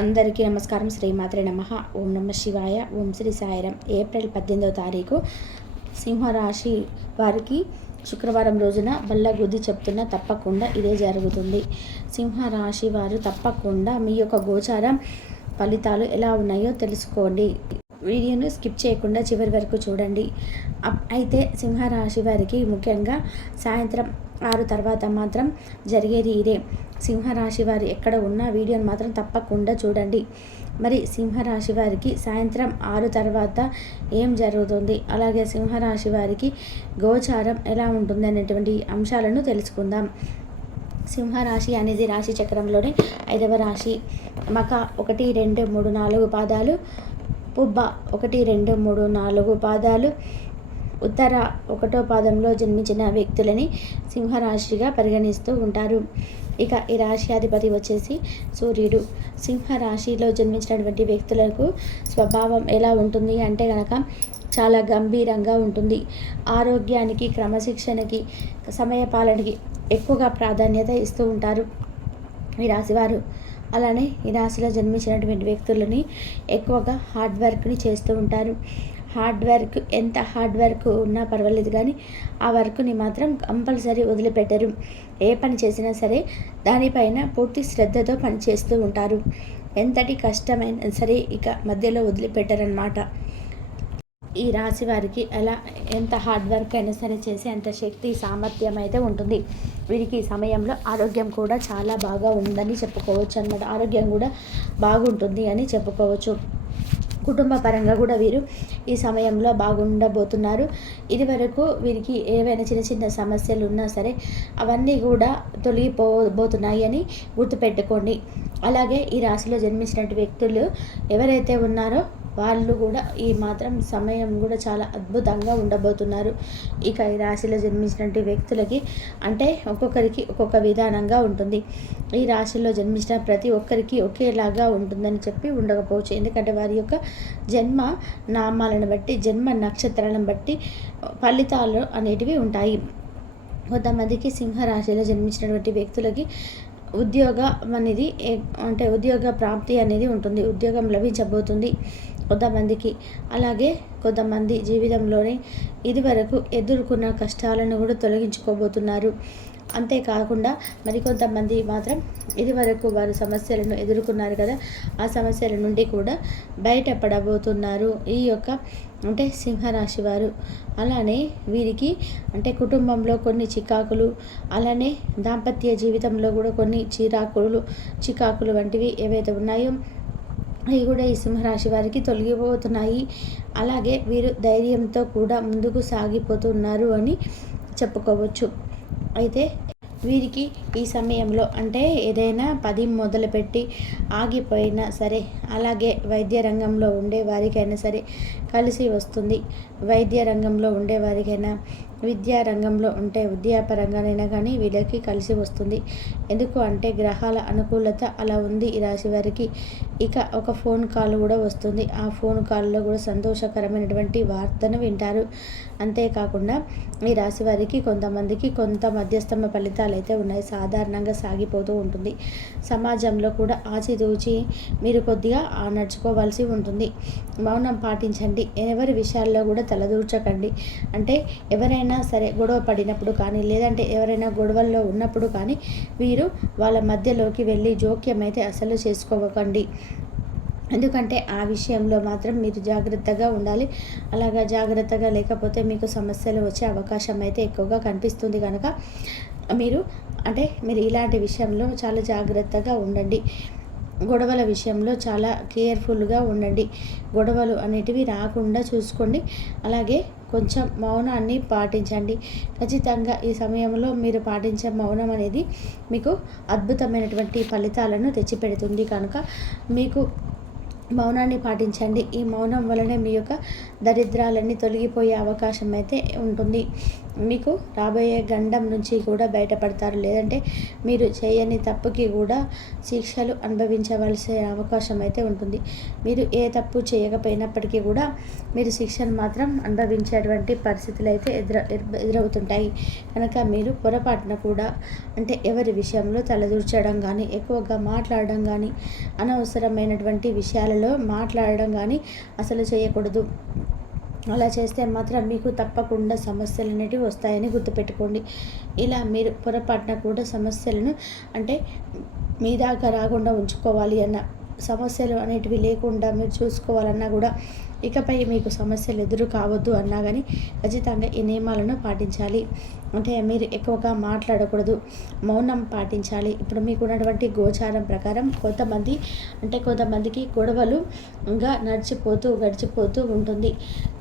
అందరికీ నమస్కారం. శ్రీమాత్రే నమః. ఓం నమ శివాయ. ఓం శ్రీ సాయిరాం. ఏప్రిల్ 18వ తారీఖు సింహరాశి వారికి శుక్రవారం రోజున బల్లగుద్ది చెప్తున్నా తప్పకుండా ఇదే జరుగుతుంది. సింహరాశి వారు తప్పకుండా మీ యొక్క గోచారం ఫలితాలు ఎలా ఉన్నాయో తెలుసుకోండి. వీడియోను స్కిప్ చేయకుండా చివరి వరకు చూడండి. అయితే సింహరాశి వారికి ముఖ్యంగా సాయంత్రం 6 తర్వాత మాత్రం జరిగేది ఇదే. సింహరాశి వారు ఎక్కడ ఉన్నా వీడియోని మాత్రం తప్పకుండా చూడండి. మరి సింహరాశి వారికి సాయంత్రం 6 తర్వాత ఏం జరుగుతుంది, అలాగే సింహరాశి వారికి గోచారం ఎలా ఉంటుంది అనేటువంటి అంశాలను తెలుసుకుందాం. సింహరాశి అనేది రాశి చక్రంలోని 5వ రాశి. మక 1, 2, 3, 4 పాదాలు, పుబ్బ 1, 2, 3, 4 పాదాలు, ఉత్తర 1వ పాదంలో జన్మించిన వ్యక్తులని సింహరాశిగా పరిగణిస్తూ ఉంటారు. ఇక ఈ రాశి అధిపతి వచ్చేసి సూర్యుడు. సింహరాశిలో జన్మించినటువంటి వ్యక్తులకు స్వభావం ఎలా ఉంటుంది అంటే కనుక చాలా గంభీరంగా ఉంటుంది. ఆరోగ్యానికి, క్రమశిక్షణకి, సమయపాలనకి ఎక్కువగా ప్రాధాన్యత ఇస్తూ ఉంటారు ఈ రాశివారు. అలానే ఈ రాశిలో జన్మించినటువంటి వ్యక్తులని ఎక్కువగా హార్డ్ వర్క్ని చేస్తూ ఉంటారు. ఎంత హార్డ్ వర్క్ ఉన్నా పర్వాలేదు, కానీ ఆ వర్క్ని మాత్రం కంపల్సరీ వదిలిపెట్టరు. ఏ పని చేసినా సరే దానిపైన పూర్తి శ్రద్ధతో పనిచేస్తూ ఉంటారు. ఎంతటి కష్టమైనా సరే ఇక మధ్యలో వదిలిపెట్టరన్నమాట. ఈ రాశి వారికి ఎంత హార్డ్ వర్క్ అయినా సరే చేసి అంత శక్తి, సామర్థ్యం అయితే ఉంటుంది. వీరికి ఈ సమయంలో ఆరోగ్యం కూడా చాలా బాగా ఉందని చెప్పుకోవచ్చు అన్నమాట. ఆరోగ్యం కూడా బాగుంటుంది అని చెప్పుకోవచ్చు. కుటుంబ పరంగా కూడా వీరు ఈ సమయంలో బాగుండబోతున్నారు. ఇదివరకు వీరికి ఏవైనా చిన్న చిన్న సమస్యలు ఉన్నా సరే అవన్నీ కూడా తొలగిపోబోతున్నాయి అని గుర్తుపెట్టుకోండి. అలాగే ఈ రాశిలో జన్మించినటువంటి వ్యక్తులు ఎవరైతే ఉన్నారో వాళ్ళు కూడా ఈ మాత్రం సమయం కూడా చాలా అద్భుతంగా ఉండబోతున్నారు. ఇక ఈ రాశిలో జన్మించినటువంటి వ్యక్తులకి అంటే ఒక్కొక్కరికి ఒక్కొక్క విధానంగా ఉంటుంది. ఈ రాశిలో జన్మించిన ప్రతి ఒక్కరికి ఒకేలాగా ఉంటుందని చెప్పి ఉండకపోవచ్చు. ఎందుకంటే వారి యొక్క జన్మ నామాలను బట్టి, జన్మ నక్షత్రాలను బట్టి ఫలితాలు అనేటివి ఉంటాయి. కొంతమందికి సింహరాశిలో జన్మించినటువంటి వ్యక్తులకి ఉద్యోగం అనేది అంటే ఉద్యోగ ప్రాప్తి అనేది ఉంటుంది. ఉద్యోగం లభించబోతుంది కొంతమందికి. అలాగే కొంతమంది జీవితంలోనే ఇదివరకు ఎదుర్కొన్న కష్టాలను కూడా తొలగించుకోబోతున్నారు. అంతేకాకుండా మరికొంతమంది మాత్రం ఇదివరకు వారు సమస్యలను ఎదుర్కొన్నారు కదా, ఆ సమస్యల నుండి కూడా బయటపడబోతున్నారు ఈ యొక్క అంటే సింహరాశి వారు. అలానే వీరికి అంటే కుటుంబంలో కొన్ని చికాకులు, అలానే దాంపత్య జీవితంలో కూడా కొన్ని చికాకులు వంటివి ఏవైతే ఉన్నాయో అవి కూడా ఈ సింహరాశి వారికి తొలగిపోతున్నాయి. అలాగే వీరు ధైర్యంతో కూడా ముందుకు సాగిపోతున్నారు అని చెప్పుకోవచ్చు. అయితే వీరికి ఈ సమయంలో అంటే ఏదైనా పని మొదలుపెట్టి ఆగిపోయినా సరే, అలాగే వైద్య రంగంలో ఉండే వారికైనా సరే కలిసి వస్తుంది. వైద్య రంగంలో ఉండే వారికైనా, విద్యా రంగంలో ఉంటే విద్యాపరంగానైనా కానీ వీళ్ళకి కలిసి వస్తుంది. ఎందుకు అంటే గ్రహాల అనుకూలత అలా ఉంది ఈ రాశి వారికి. ఇక ఒక ఫోన్ కాల్ కూడా వస్తుంది. ఆ ఫోన్ కాల్లో కూడా సంతోషకరమైనటువంటి వార్తను వింటారు. అంతేకాకుండా ఈ రాశి వారికి కొంతమందికి కొంత మధ్యస్థమ ఫలితాలు అయితే ఉన్నాయి. సాధారణంగా సాగిపోతూ ఉంటుంది. సమాజంలో కూడా ఆచితూచి మీరు కొద్దిగా నడుచుకోవాల్సి ఉంటుంది. మౌనం పాటించండి. ఎవరి విషయాల్లో కూడా తలదూర్చకండి. అంటే ఎవరైనా సరే గొడవ పడినప్పుడు కానీ, లేదంటే ఎవరైనా గొడవల్లో ఉన్నప్పుడు కానీ వీరు వాళ్ళ మధ్యలోకి వెళ్ళి జోక్యం అయితే అసలు చేసుకోకండి. ఎందుకంటే ఆ విషయంలో మాత్రం మీరు జాగ్రత్తగా ఉండాలి. అలాగా జాగ్రత్తగా లేకపోతే మీకు సమస్యలు వచ్చే అవకాశం అయితే ఎక్కువగా కనిపిస్తుంది. కనుక మీరు ఇలాంటి విషయంలో చాలా జాగ్రత్తగా ఉండండి. గొడవల విషయంలో చాలా కేర్ఫుల్గా ఉండండి. గొడవలు అనేటివి రాకుండా చూసుకోండి. అలాగే కొంచెం మౌనాన్ని పాటించండి. ఖచ్చితంగా ఈ సమయంలో మీరు పాటించే మౌనం అనేది మీకు అద్భుతమైనటువంటి ఫలితాలను తెచ్చిపెడుతుంది. కనుక మీకు మౌనాన్ని పాటించండి. ఈ మౌనం వలనే మీ యొక్క దరిద్రాలన్నీ తొలగిపోయే అవకాశం అయితే ఉంటుంది. మీకు రాబోయే గండం నుంచి కూడా బయటపడతారు. లేదంటే మీరు చేయని తప్పుకి కూడా శిక్షలు అనుభవించవలసే అవకాశం అయితే ఉంటుంది. మీరు ఏ తప్పు చేయకపోయినప్పటికీ కూడా మీరు శిక్షను మాత్రం అనుభవించేటువంటి పరిస్థితులు అయితే ఎదురవుతుంటాయి. కనుక మీరు పొరపాటున కూడా అంటే ఎవరి విషయంలో తలదూర్చడం కానీ, ఎక్కువగా మాట్లాడడం కానీ, అనవసరమైనటువంటి విషయాలలో మాట్లాడడం కానీ అసలు చేయకూడదు. అలా చేస్తే మాత్రం మీకు తప్పకుండా సమస్యలు అనేటివి వస్తాయని గుర్తుపెట్టుకోండి. ఇలా మీరు పొరపాటున కూడా సమస్యలను అంటే మీ దాకా రాకుండా ఉంచుకోవాలి అన్న, సమస్యలు అనేటివి లేకుండా మీరు చూసుకోవాలన్నా కూడా, ఇకపై మీకు సమస్యలు ఎదురు కావద్దు అన్నా కానీ ఖచ్చితంగా ఈ నియమాలను పాటించాలి. అంటే మీరు ఎక్కువగా మాట్లాడకూడదు, మౌనం పాటించాలి. ఇప్పుడు మీకు ఉన్నటువంటి గోచారం ప్రకారం కొంతమందికి గొడవలుగా గడిచిపోతూ ఉంటుంది.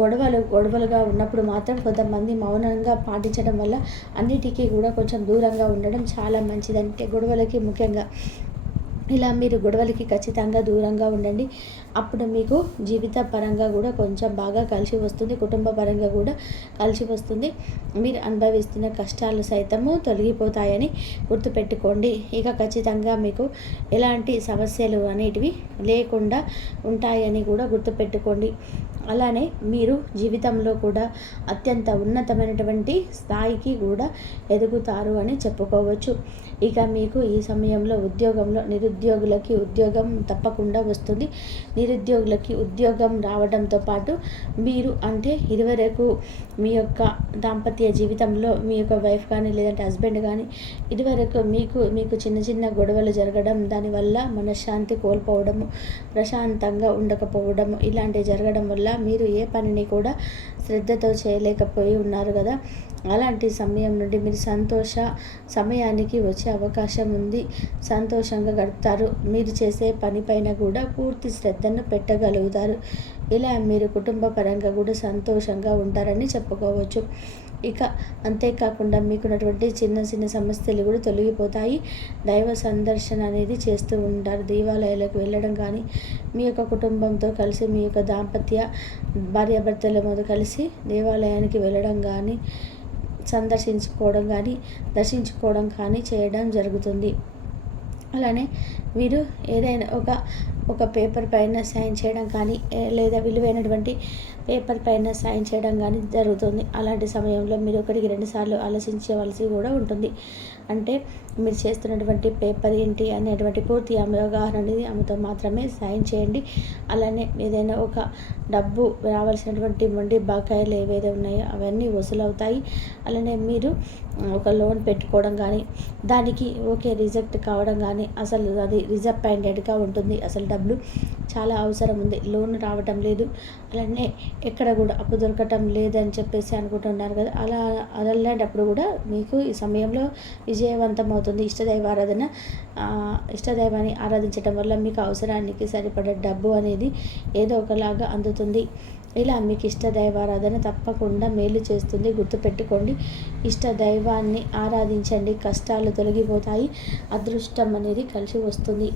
గొడవలుగా ఉన్నప్పుడు మాత్రం కొంతమంది మౌనంగా పాటించడం వల్ల అన్నిటికీ కూడా కొంచెం దూరంగా ఉండడం చాలా మంచిది. అంటే గొడవలకి ముఖ్యంగా ఇలా మీరు గొడవలకి ఖచ్చితంగా దూరంగా ఉండండి. అప్పుడు మీకు జీవిత పరంగా కూడా కొంచెం బాగా కలిసి వస్తుంది, కుటుంబ పరంగా కూడా కలిసి వస్తుంది. మీరు అనుభవిస్తున్న కష్టాలు సైతము తొలగిపోతాయని గుర్తుపెట్టుకోండి. ఇక ఖచ్చితంగా మీకు ఎలాంటి సమస్యలు అనేటివి లేకుండా ఉంటాయని కూడా గుర్తుపెట్టుకోండి. అలానే మీరు జీవితంలో కూడా అత్యంత ఉన్నతమైనటువంటి స్థాయికి కూడా ఎదుగుతారు అని చెప్పుకోవచ్చు. ఇక మీకు ఈ సమయంలో ఉద్యోగంలో నిరుద్యోగులకి ఉద్యోగం తప్పకుండా వస్తుంది. నిరుద్యోగులకి ఉద్యోగం రావడంతో పాటు మీరు అంటే ఇదివరకు మీ యొక్క దాంపత్య జీవితంలో మీ యొక్క వైఫ్ కానీ లేదంటే హస్బెండ్ కానీ ఇదివరకు మీకు చిన్న చిన్న గొడవలు జరగడం, దానివల్ల మనశ్శాంతి కోల్పోవడము, ప్రశాంతంగా ఉండకపోవడము ఇలాంటివి జరగడం వల్ల మీరు ఏ పనిని కూడా శ్రద్ధతో చేయలేకపోయి ఉన్నారు కదా. అలాంటి సమయం నుండి మీరు సమయానికి వచ్చే అవకాశం ఉంది. సంతోషంగా గడుపుతారు. మీరు చేసే పనిపైన కూడా పూర్తి శ్రద్ధను పెట్టగలుగుతారు. ఇలా మీరు కుటుంబ పరంగా కూడా సంతోషంగా ఉంటారని చెప్పుకోవచ్చు. ఇక అంతేకాకుండా మీకున్నటువంటి చిన్న చిన్న సమస్యలు కూడా తొలగిపోతాయి. దైవ సందర్శన అనేది చేస్తూ ఉంటారు. దేవాలయాలకు వెళ్ళడం కానీ, మీ యొక్క కుటుంబంతో కలిసి మీ యొక్క దాంపత్య భార్యాభర్తల మీద కలిసి దేవాలయానికి వెళ్ళడం కానీ, దర్శించుకోవడం కానీ చేయడం జరుగుతుంది. అలానే మీరు ఏదైనా ఒక పేపర్ పైన సైన్ చేయడం కానీ లేదా విలువైనటువంటి పేపర్ పైన సైన్ చేయడం కానీ జరుగుతుంది. అలాంటి సమయంలో మీరు 1-2 సార్లు ఆలోచించవలసి కూడా ఉంటుంది. అంటే మీరు చేస్తున్నటువంటి పేపర్ ఏంటి అనేటువంటి పూర్తి అవగాహన అనేది ఆమెతో మాత్రమే సైన్ చేయండి. అలానే ఏదైనా ఒక డబ్బు రావాల్సినటువంటి మొండి బకాయిలు ఏవైతే ఉన్నాయో అవన్నీ వసూలవుతాయి. అలానే మీరు ఒక లోన్ పెట్టుకోవడం కానీ, దానికి రిజెక్ట్ కావడం కానీ, అసలు అది రిజపాయింటెడ్గా ఉంటుంది. అసలు డబ్బులు చాలా అవసరం ఉంది, లోన్ రావటం లేదు, అలానే ఎక్కడ కూడా అప్పు దొరకటం లేదని చెప్పేసి అనుకుంటున్నారు కదా. అలాంటప్పుడు కూడా మీకు ఈ సమయంలో విజయవంతం అవుతుంది. ఇష్టదైవాన్ని ఆరాధించడం వల్ల మీకు అవసరానికి సరిపడే డబ్బు అనేది ఏదో ఒకలాగా అందుతుంది. ఇలా మీకు ఇష్టదైవారాధన తప్పకుండా మేలు చేస్తుంది. గుర్తుపెట్టుకోండి, ఇష్టదైవాన్ని ఆరాధించండి. కష్టాలు తొలగిపోతాయి, అదృష్టం అనేది కలిసి వస్తుంది.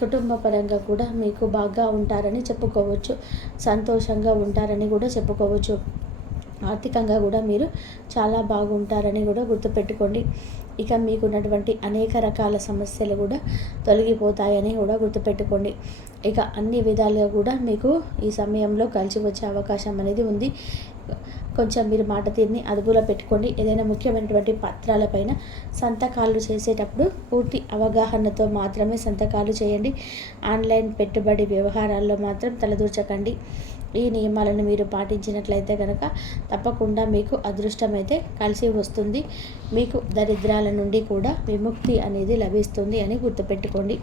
కుటుంబ పరంగా కూడా మీకు బాగా ఉంటారని చెప్పుకోవచ్చు. సంతోషంగా ఉంటారని కూడా చెప్పుకోవచ్చు. ఆర్థికంగా కూడా మీరు చాలా బాగుంటారని కూడా గుర్తుపెట్టుకోండి. ఇక మీకున్నటువంటి అనేక రకాల సమస్యలు కూడా తొలగిపోతాయని కూడా గుర్తుపెట్టుకోండి. ఇక అన్ని విధాలుగా కూడా మీకు ఈ సమయంలో కలిసి వచ్చే అవకాశం అనేది ఉంది. కొంచెం మీరు మాట తీరుని అదుపులో పెట్టుకోండి. ఏదైనా ముఖ్యమైనటువంటి పత్రాలపైన సంతకాలు చేసేటప్పుడు పూర్తి అవగాహనతో మాత్రమే సంతకాలు చేయండి. ఆన్లైన్ పెట్టుబడి వ్యవహారాల్లో మాత్రం తలదూర్చకండి. ఈ నియమాలను మీరు పాటించినట్లయితే కనుక తప్పకుండా మీకు అదృష్టం అయితే కలిసి వస్తుంది. మీకు దరిద్రాల నుండి కూడా విముక్తి అనేది లభిస్తుంది అని గుర్తుపెట్టుకోండి.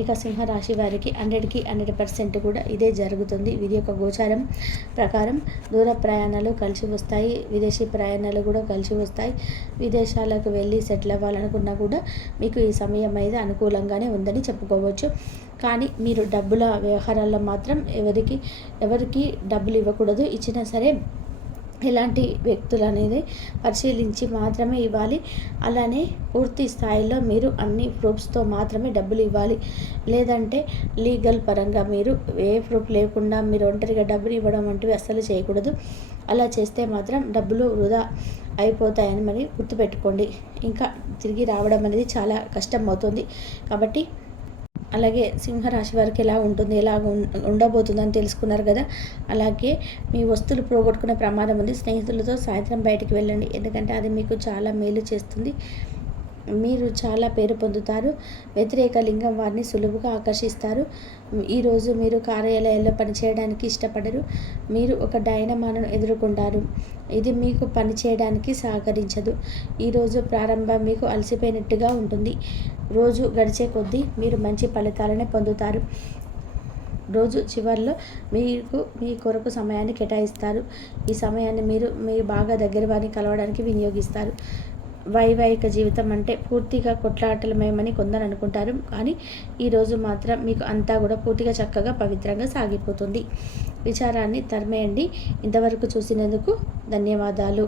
ఇక సింహరాశి వారికి 100కి 100% కూడా ఇదే జరుగుతుంది. వీరి యొక్క గోచారం ప్రకారం దూర ప్రయాణాలు కలిసి వస్తాయి, విదేశీ ప్రయాణాలు కూడా కలిసి వస్తాయి. విదేశాలకు వెళ్ళి సెటిల్ అవ్వాలనుకున్నా కూడా మీకు ఈ సమయం అయితే అనుకూలంగానే ఉందని చెప్పుకోవచ్చు. కానీ మీరు డబ్బుల వ్యవహారాల్లో మాత్రం ఎవరికి డబ్బులు ఇవ్వకూడదు. ఇచ్చినా సరే ఇలాంటి వ్యక్తులు అనేది పరిశీలించి మాత్రమే ఇవ్వాలి. అలానే పూర్తి స్థాయిలో మీరు అన్ని ప్రూఫ్స్తో మాత్రమే డబ్బులు ఇవ్వాలి. లేదంటే లీగల్ పరంగా మీరు ఏ ప్రూఫ్ లేకుండా మీరు ఒంటరిగా డబ్బులు ఇవ్వడం వంటివి అస్సలు చేయకూడదు. అలా చేస్తే మాత్రం డబ్బులు వృధా అయిపోతాయని మరి గుర్తుపెట్టుకోండి. ఇంకా తిరిగి రావడం అనేది చాలా కష్టం అవుతుంది. కాబట్టి అలాగే సింహరాశి వారికి ఎలా ఉంటుంది, ఎలా ఉండబోతుందని తెలుసుకున్నారు కదా. అలాగే మీ వస్తువులు పోగొట్టుకునే ప్రమాదం ఉంది. స్నేహితులతో సాయంత్రం బయటికి వెళ్ళండి, ఎందుకంటే అది మీకు చాలా మేలు చేస్తుంది. మీరు చాలా పేరు పొందుతారు. వ్యతిరేక లింగం వారిని సులువుగా ఆకర్షిస్తారు. ఈరోజు మీరు కార్యాలయాల్లో పనిచేయడానికి ఇష్టపడరు. మీరు ఒక డైనమాను ఎదుర్కొంటారు, ఇది మీకు పనిచేయడానికి సహకరించదు. ఈరోజు ప్రారంభం మీకు అలసిపోయినట్టుగా ఉంటుంది. రోజు గడిచే కొద్దీ మీరు మంచి ఫలితాలను పొందుతారు. రోజు చివరిలో మీ కొరకు సమయాన్ని కేటాయిస్తారు. ఈ సమయాన్ని మీరు మీ బాగా దగ్గర వారిని కలవడానికి వినియోగిస్తారు. వైవాహిక జీవితం అంటే పూర్తిగా కొట్లాటలమేమని కొందరు అనుకుంటారు, కానీ ఈరోజు మాత్రం మీకు అంతా కూడా పూర్తిగా చక్కగా పవిత్రంగా సాగిపోతుంది. విచారాన్ని తరిమేయండి. ఇంతవరకు చూసినందుకు ధన్యవాదాలు.